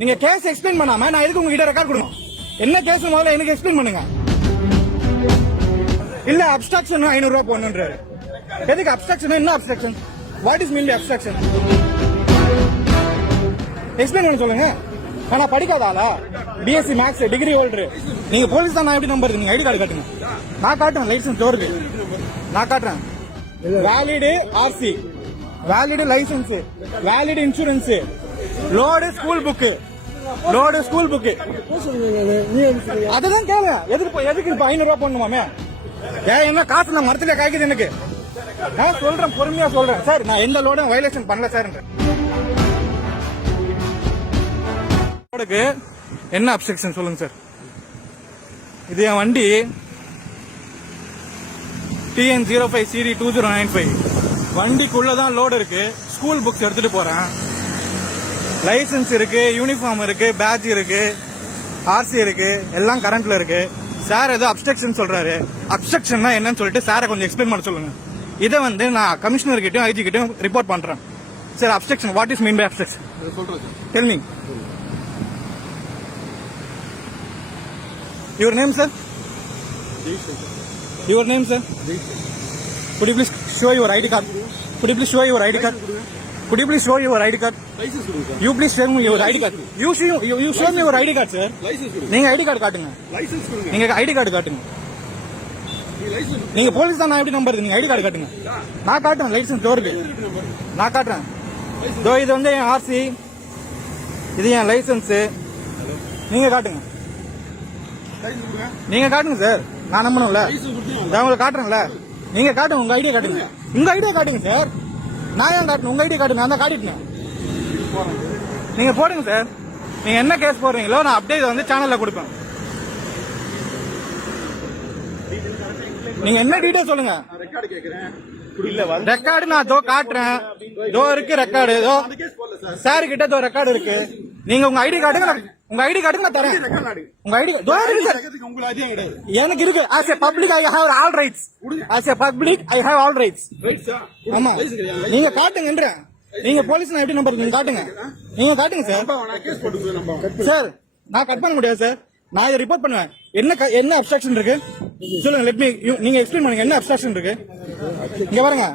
நீங்க case explain பண்ணாம நான் எதுக்கு உங்ககிட்ட ரெக்கார்ட் கொடுக்கணும்? என்ன கேஸ் முதல்ல எனக்கு எக்ஸ்பிளைன் பண்ணுங்க. இல்ல அப்ஸ்ட்ராக்ஷன் 500 ரூபாய் போடணுன்றாரு. எதுக்கு அப்ஸ்ட்ராக்ஷன்? என்ன obstruction? What is mean by obstruction? Explain பண்ண சொல்லுங்க. ஆனா படிக்காத ஆளா? BSc maths degree holder. நீங்க போலீஸ் தான், நான் எப்படி நம்புறது? நீங்க ஐடி கார்டு காட்டுங்க. நான் காட்டுறேன், லைசன்ஸ் டோருக்கு நான் காட்டுறேன். Valid RC, valid licence, valid insurance, load school book, load school book. அதுதான் கேளு. எதுக்கு இப்ப 500 ரூபாய் போடணுமாமே? ஏன் என்ன காசு நான் மரத்துல காய்க்குது எனக்கு? நான் சொல்றேன், பொறுமையா சொல்றேன் சார். நான் எந்த லோடும் வயலேஷன் பண்ணல சார். லோடுக்கு என்ன அப்ஸ்ட்ரக்ஷன் சொல்லுங்க சார்? இது என் வண்டி TN05 CD 2095. வண்டிக்குள்ளதான் லோடு இருக்கு. ஸ்கூல் புக்ஸ் எடுத்துட்டு போறேன். லைசன்ஸ் இருக்கு, யூனிஃபார்ம் இருக்கு, பேட்ச் இருக்கு, ஆர்சி இருக்கு, எல்லாம் கரண்ட்ல இருக்கு. சார் ஏதோ அப்ஸ்ட்ரக்ஷன் சொல்றாரு. அப்ஸ்ட்ரக்ஷன்னா என்னன்னு சொல்லிட்டு சாரை கொஞ்சம் எக்ஸ்பிளைன் பண்ண சொல்லுங்க. இதை வந்து நான் கமிஷனர் கிட்டயும் ஐஜி கிட்டயும் ரிப்போர்ட் பண்றேன். Sir obstruction, what is mean by obstruction? Tell me. Your name, sir? Your name, sir? Could you please show your ID card? Could you please show your ID card? Could you please show your ID card? License கொடுங்க. You please show me your ID card. You show me your ID card, sir. License கொடுங்க. நீங்க ID card காட்டுங்க. License கொடுங்க. நீங்க ID card காட்டுங்க. நீங்க police தான், நான் எப்படி நம்புறது? நீங்க ஐடி கார்டு காட்டுங்க. நான் காட்டுறேன், லைசன்ஸ் டோருக்கு நான் காட்டுறேன். இது வந்து என் ஆர்சி, இது என் லைசன்ஸ். நீங்க காட்டுங்க. நீங்க காட்டுங்க சார். நான் நம்பணும்ல, நான் உங்களுக்கு காட்டுறேன்ல. நீங்க காட்டுங்க, உங்க ஐடியா காட்டுங்க. உங்க ஐடியா காட்டுங்க சார். நான் ஏன் காட்டணும்? உங்க ஐடியா காட்டுங்க. நான் தான் காட்டிட்டேன். நீங்க போடுங்க சார். நீங்க என்ன கேஸ் போடுறீங்களோ நான் அப்டேட் வந்து சேனல்ல கொடுப்பேன். நீங்க என்ன டீடைல் சொல்லுங்க. ரெக்கார்ட் கேக்குறேன். ரெக்கார்டு நான் தோ காட்டுறேன். தோ இருக்கு ரெக்கார்டு. தோ சார் கிட்ட தோ ரெக்கார்டு இருக்கு. நீங்க உங்க ஐடி காட்டுங்க. உங்க ஐடி காட்டுங்க, நான் தரேன். உங்க ஐடி தோ இருக்கு சார். எனக்கு இருக்கு. As a public I have all rights. As a public I have all rights. ஆமா, நீங்க காட்டுங்கன்ற. நீங்க போலீஸ் எப்படி நம்பர்? நீங்க காட்டுங்க. நீங்க காட்டுங்க சார். சார் நான் கட் பண்ண முடியாது சார். நான் இதை ரிப்போர்ட் பண்ணுவேன். என்ன அப்ஸ்ட்ரக்ஷன் இருக்கு சொல்லுங்க. Let me. நீங்க எக்ஸ்பிளைன் பண்ணுங்க. என்ன அப்ஸ்ட்ரக்ஷன் இருக்கு? இங்க பாருங்க.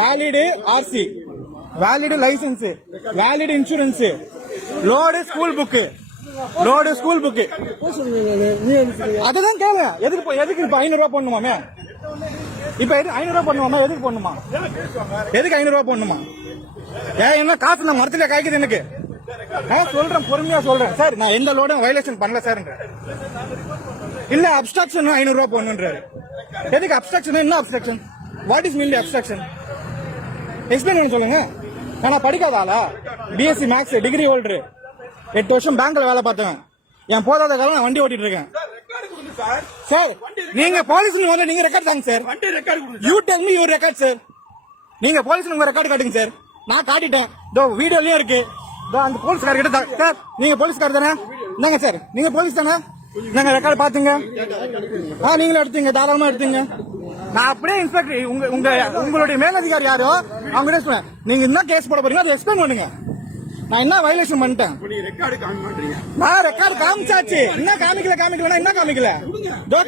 Valid RC, valid licence, valid insurance, load school book, load school book. அதுதான் கேளு. எதுக்கு இப்ப 500 ரூபாய் போடணுமாமே? இப்ப 500 ரூபாய் போடணுமா? எதுக்கு போடணுமா? எதுக்கு 500 ரூபாய் போடணுமா? ஏன் என்ன காசு நான் மரத்துல காய்க்குது எனக்கு? நான் சொல்றேன், பொறுமையா சொல்றேன் சார். நான் எந்த லோடும் வயலேஷன் பண்ணல சார். இல்ல அப்ஸ்ட்ரக்ஷன் 500 ரூபாய் போடணுன்றாரு. எதுக்கு அப்ஸ்ட்ரக்ஷன்? என்ன obstruction? What is mean by obstruction? Explain பண்ண சொல்லுங்க. நான் படிக்காத ஆளா? BSc maths degree holder. 8 வருஷம் பேங்க்ல வேலை பார்த்தேன். என் போதாத காலம் நான் வண்டி ஓட்டிட்டு இருக்கேன் சார். நீங்க போலீஸ் நீங்க ரெக்கார்ட் தாங்க sir. You tell me your record sir. நீங்க போலீஸ் உங்க ரெக்கார்டு காட்டுங்க சார். நான் காட்டிட்டேன். இதோ வீடியோலயும் இருக்கு. அந்த போலீஸ்கார கிட்ட சார். நீங்க போலீஸ்கார தானே? என்னங்க சார், நீங்க போலீஸ் தானே? நாங்க ரெக்கார்டு பாத்துங்க. நீங்களும் எடுத்தீங்க, தாராளமா எடுத்தீங்க. நான் அப்படியே இன்ஸ்பெக்டர் உங்களுடைய மேலதிகாரி யாரோ அவங்க சொன்னேன். நீங்க என்ன கேஸ் போட போறீங்க அதை எக்ஸ்பிளைன் பண்ணுங்க. நான் என்ன வயலேஷன் பண்ணிட்டேன்? நான் ரெக்கார்டு காமிச்சாச்சு. என்ன காமிக்கல என்ன காமிக்கல?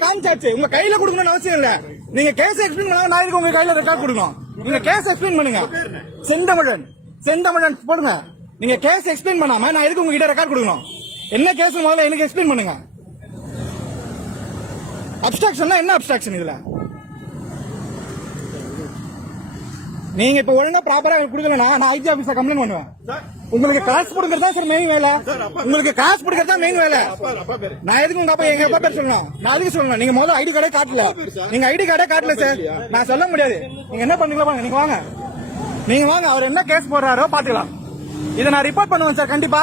காமிச்சாச்சு. உங்க கையில கொடுக்கணும்னு அவசியம் இல்ல. நீங்க கேஸ் எக்ஸ்பிளைன் பண்ணா நான் இருக்கு உங்க கையில ரெக்கார்டு கொடுக்கணும். நீங்க கேஸ் எக்ஸ்பிளைன் பண்ணுங்க. செந்தமிழன் போடுங்க. நீங்க கேஸ் எக்ஸ்பிளைன் பண்ணாம நான் எதுக்கு உங்ககிட்ட ரெக்கார்ட் கொடுக்கணும்? என்ன கேஸ் முதல்ல எனக்கு எக்ஸ்பிளைன் பண்ணுங்க. அப்ஸ்ட்ரக்ஷன் என்ன அப்ஸ்ட்ரக்ஷன்? இதுல நீங்க இப்ப ஒழுங்கா ப்ராப்பரா கொடுக்கலனா நான் ஐஜி ஆபீஸ்ல கம்ப்ளைண்ட் பண்ணுவேன். உங்களுக்கு காசு கொடுக்கறதா சார் மெயின் வேலை. உங்களுக்கு காசு கொடுக்கறதா மெயின் வேலை. நான் எதுக்கு உங்க அப்பா எங்க அப்பா பேர் சொல்லணும்? நான் அதுக்கு சொல்லணும். நீங்க முதல்ல ஐடி கார்டே காட்டல. நீங்க ஐடி கார்டே காட்டல சார். நான் சொல்ல முடியாது. நீங்க என்ன பண்ணீங்களா? நீங்க வாங்க. அவர் என்ன கேஸ் போடுறாரோ பாத்துக்கலாம். இதை நான் ரிப்போர்ட் பண்ணுவேன் சார் கண்டிப்பா.